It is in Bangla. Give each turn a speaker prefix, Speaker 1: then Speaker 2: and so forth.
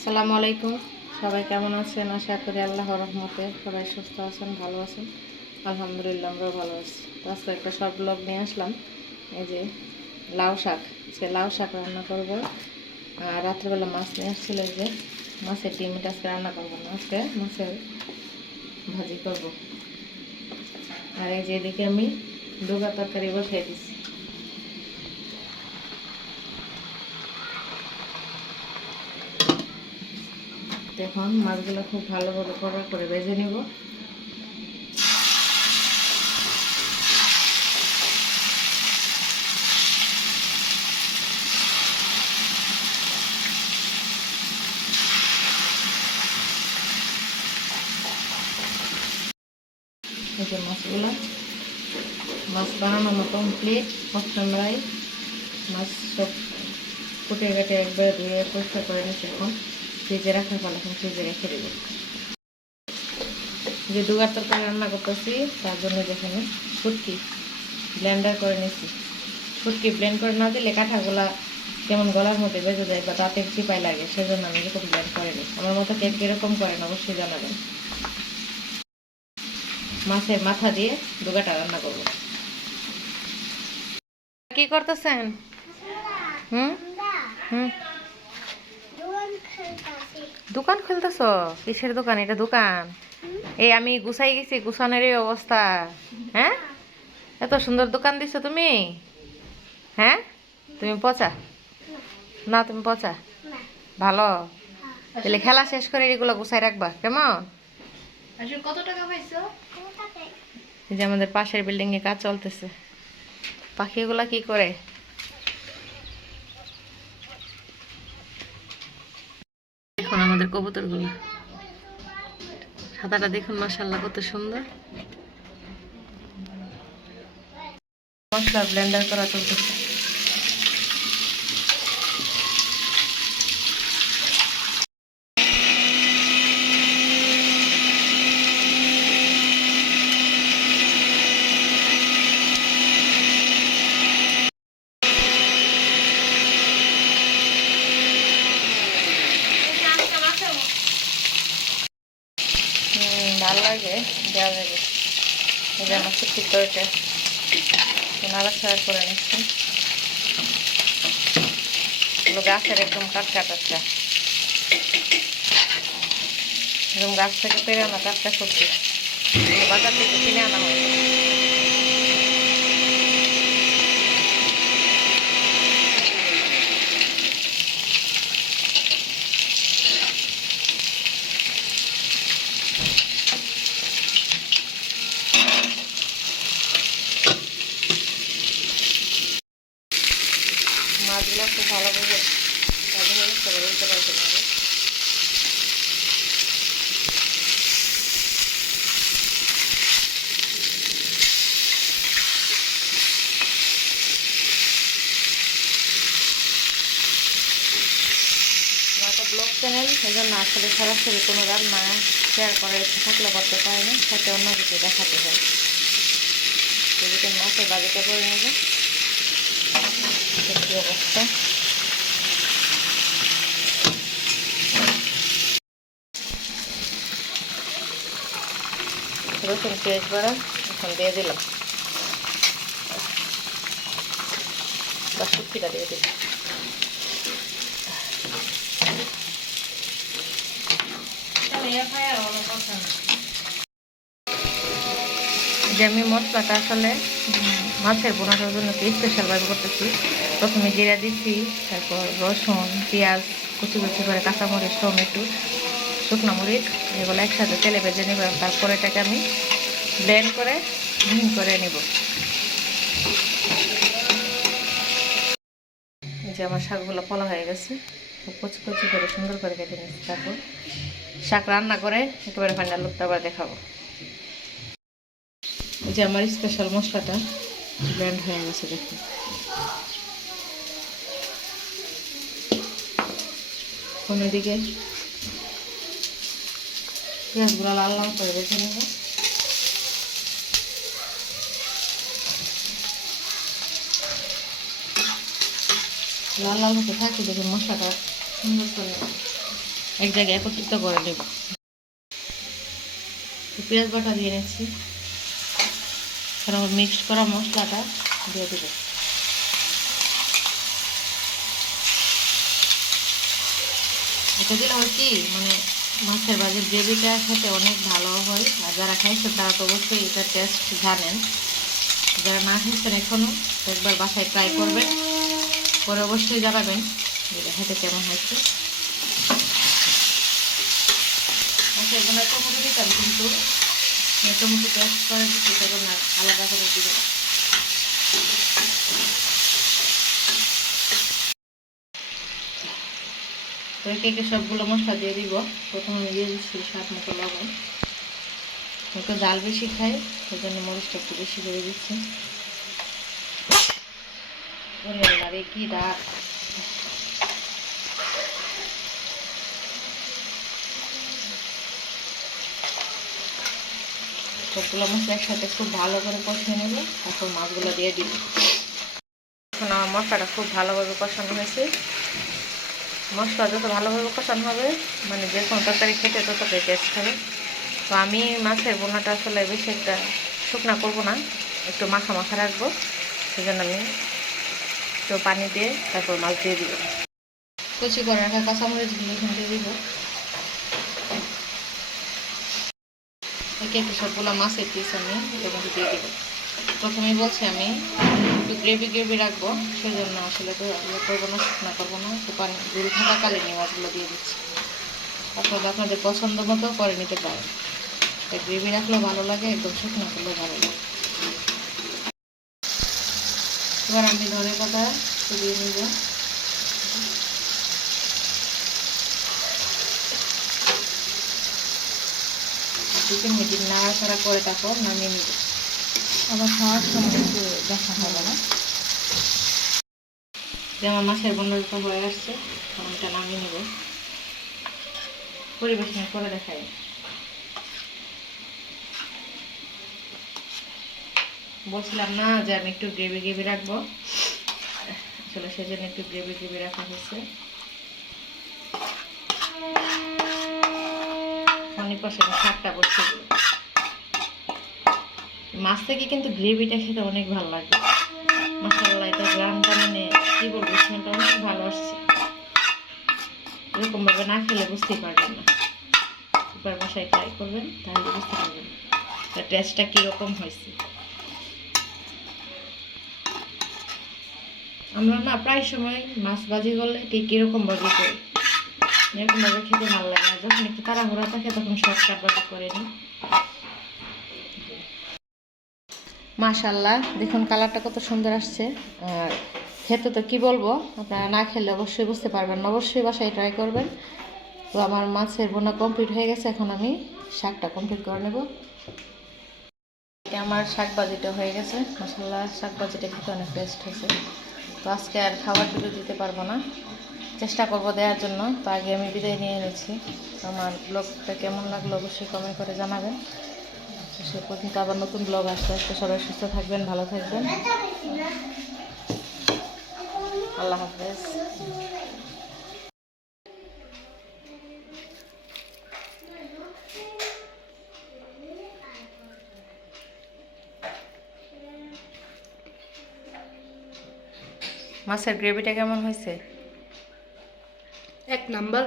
Speaker 1: আসসালামু আলাইকুম। সবাই কেমন আছেন? আশা করি আল্লাহর রহমতে সবাই সুস্থ আছেন, ভালো আছেন। আলহামদুলিল্লাহ, আমরাও ভালো আছি। তো আজকে একটা শর্ট ব্লগ নিয়ে আসলাম। এই যে লাউ শাক সে লাউ শাক রান্না করব। আর রাত্রেবেলা মাছ নিয়ে আসছিল যে, মাছের ডিমটা আজকে রান্না করব না, আজকে মাছের ভাজি করব। আর এই যে এদিকে আমি দুগা তরকারি বসিয়ে দিচ্ছি। এখন মাছগুলো খুব ভালোভাবে কড়া করে ভেজে নিব। মাছগুলো, মাছ বানানো মতো কমপ্লিট মাছ সব কুটে কেটে একবারে ধুয়ে পরিষ্কার করে নিচ্ছি এখন। ফ্রিজে রাখার পর এখন ফ্রিজে রেখে দেবো। যে দুগার তরকারি রান্না করতেছি, তার জন্য যেখানে ফুটকি ব্লেন্ডার করে নিচ্ছি ফুটকি ব্লেন্ড করে না দিলে কাঁঠাগুলা যেমন গলার মধ্যে বেজে যায় বা তাতে চিপাই লাগে, সেজন্য আমি এরকম ব্লেন্ড করে নিই আমার মতো কে কীরকম করেন অবশ্যই জানাবেন। মাছের মাথা দিয়ে দুগাটা রান্না করব। কি করতেছেন? হুম? হুম? দোকান খুলতেছ? কিসের দোকান? এটা দোকান? এই আমি গুছাই গেছি গুছানোর এই অবস্থা। হ্যাঁ? এত সুন্দর দোকান দিছো তুমি? হ্যাঁ? তুমি পচা? না তুমি পচা? ভালো? তাহলে খেলা শেষ করে এগুলো গুছাই রাখবা কেমন?
Speaker 2: কত টাকা পাইছো?
Speaker 1: এই যে আমাদের পাশের বিল্ডিং এ কাজ চলতেছে। পাখিগুলা কি করে? দেখুন আমাদের কবুতরগুলো। সাদাটা দেখুন মাসাল্লাহ কত সুন্দর। মশলা ব্লেন্ডার করা চলতেছে হুম, ভালো লাগে দেওয়া যাবে এই যে আমার ছুটি নাড়া ছাড়া করে নিচ্ছি। গাছের একদম টাটকা টাটকা। একদম গাছ থেকে পেরে আনা টাটকা সবজি বাজার থেকে কিনে আনা হয়। মাছগুলো খুব ভালোভাবে ভালো হয়ে সবাই উল্টে পাল্টে নেবে আমার তো ব্লগ চ্যানেল সেই জন্য আসলে সরাসরি কোনো রান্না শেয়ার করে থাকলে করতে পারি না সাথে অন্য কিছু দেখাতে হয়। এদিকে মাছের বাজিটা করে নেবে। কি অবস্থা রসুন পেঁয়াজ বাড়া এখন দিয়ে দিলাম বা শুক্তিটা দিয়ে দিলাম যে আমি মশলাটা আসলে মাছের বোনাটার জন্য স্পেশাল ভাবে করতেছি। প্রথমে জিরা দিচ্ছি তারপর রসুন, পেঁয়াজ, কুচি কুচি করে কাঁচামরিচ, টমেটো, শুকনো মরিচ, এগুলো একসাথে তেলে ভেজে নেব তারপরে এটাকে আমি ব্লেন্ড করে মিহিন করে নেব। যে আমার শাকগুলো পলা হয়ে গেছে কচি কচি করে সুন্দর করে কেটে নিচ্ছি তারপর। শাক রান্না করে একেবারে ফাইনাল লুকটা আবার দেখাবো। এই যে আমার স্পেশাল মশলাটা ব্লেন্ড হয়ে গেছে দেখুন। কোন দিকে পেঁয়াজগুলো লাল লাল করে রেখে নেব। লাল লাল হতে থাকে দেখুন মশলাটা সুন্দর করে এক জায়গায় একত্রিত করে নেব। পেঁয়াজ বাটা দিয়ে নিচ্ছি। তারপর মিক্সড করা মশলাটা দিয়ে দেবো। এটা দিলে হয় কি মানে মাছের বাজার গ্রেভিটা খেতে অনেক ভালো হয়, আর যারা খাইছেন তারা তো অবশ্যই এটা টেস্ট জানেন। যারা না খাইছেন এখনও একবার বাসায় ট্রাই করবেন। পরে অবশ্যই জানাবেন যেটা খেতে কেমন হয়েছে। আচ্ছা এখানে টমেটো দিতাম কিন্তু করে আর আলাদা করে দিব তো সবগুলো মশলা দিয়ে দিব প্রথমে দিয়ে দিচ্ছি স্বাদ মতো লবণ একটু জাল বেশি খাই সেই জন্য মরিচটা একটু বেশি করে দিচ্ছি কি ডাক সবগুলো মশলা একসাথে খুব ভালো করে কষিয়ে নেব। তারপর মাছগুলো দিয়ে দিব। এখন আমার মশলাটা খুব ভালোভাবে কষানো হয়েছে। মশলা যত ভালোভাবে কষানো হবে মানে যে কোনো তরকারি খেতে ততটাই টেস্ট হবে। তো আমি মাছের বোনাটা আসলে বেশি একটা শুকনা করব না, একটু মাখা মাখা রাখব। সেজন্য আমি একটু পানি দিয়ে তারপর মাছ দিয়ে দিব। কুচি করে রাখা কাঁচামরিচগুলো এখানে দিয়ে দিব। একে একটু সবগুলো মাছের পিস আমি এর দিয়ে দিব। প্রথমেই বলছি আমি, একটু গ্রেভি গ্রেভি রাখব সেই জন্য আসলে তো ইয়ে করব না, শুকনা করব না, একটু পানি দুল থাকাকালীন মাছগুলো দিয়ে দিচ্ছি। আপনাদের আপনাদের পছন্দ মতো করে নিতে পারেন। গ্রেভি রাখলেও ভালো লাগে, একদম শুকনো করলেও ভালো লাগে। এবার আমি ধরে পাতা দিয়ে নিব। দুটো মিনিট নাড়াচাড়া করে তারপর নামিয়ে নিব। আবার খাওয়ার সময় একটু দেখা হবে না। যে আমার মাছের বন্ধুটা হয়ে আসছে আমি এটা নামিয়ে নেব। পরিবেশন করে দেখাই। বলছিলাম না যে আমি একটু গ্রেভি গ্রেভি রাখব। আসলে সেজন্য একটু গ্রেভি গ্রেভি রাখা হয়েছে। অনেক পাশে শাকটা বসে মাছ থেকে কিন্তু গ্রেভিটা খেতে অনেক ভালো লাগে। মশলা এটা গ্রামটা মানে কি বলব স্মেলটা অনেক ভালো আসছে। এরকম ভাবে না খেলে বুঝতেই পারবেন না। এবার বাসায় ট্রাই করবেন, তাহলে বুঝতে পারবেন তার টেস্টটা কীরকম হয়েছে। আমরা না প্রায় সময় মাছ ভাজি করলে ঠিক এরকম ভাজি করি। এরকম খেতে ভালো লাগে আর যখন একটু তাড়াহুড়া থাকে তখন শর্টকাট করে নিই। মাশাল্লাহ দেখুন কালারটা কত সুন্দর আসছে। আর খেতে তো কি বলব, আপনারা না খেলে অবশ্যই বুঝতে পারবেন অবশ্যই বাসায় ট্রাই করবেন। তো আমার মাছের বোনা কমপ্লিট হয়ে গেছে, এখন আমি শাকটা কমপ্লিট করে নেব। আমার শাক ভাজিটা হয়ে গেছে। মশলা শাক ভাজিটা খেতে অনেক টেস্ট হয়েছে। তো আজকে আর খাবার ভিডিও দিতে পারব না। চেষ্টা করব দেওয়ার জন্য। তো আগে আমি বিদায় নিয়ে নিচ্ছি। তো আমার ব্লগটা কেমন লাগল অবশ্যই কমেন্ট করে জানাবেন। সে পর্যন্ত আবার নতুন ব্লগ আসতে আসতে সবাই সুস্থ থাকবেন, ভালো থাকবেন। আল্লাহ হাফেজ। মাছের গ্রেভিটা কেমন হয়েছে?
Speaker 2: এক নাম্বার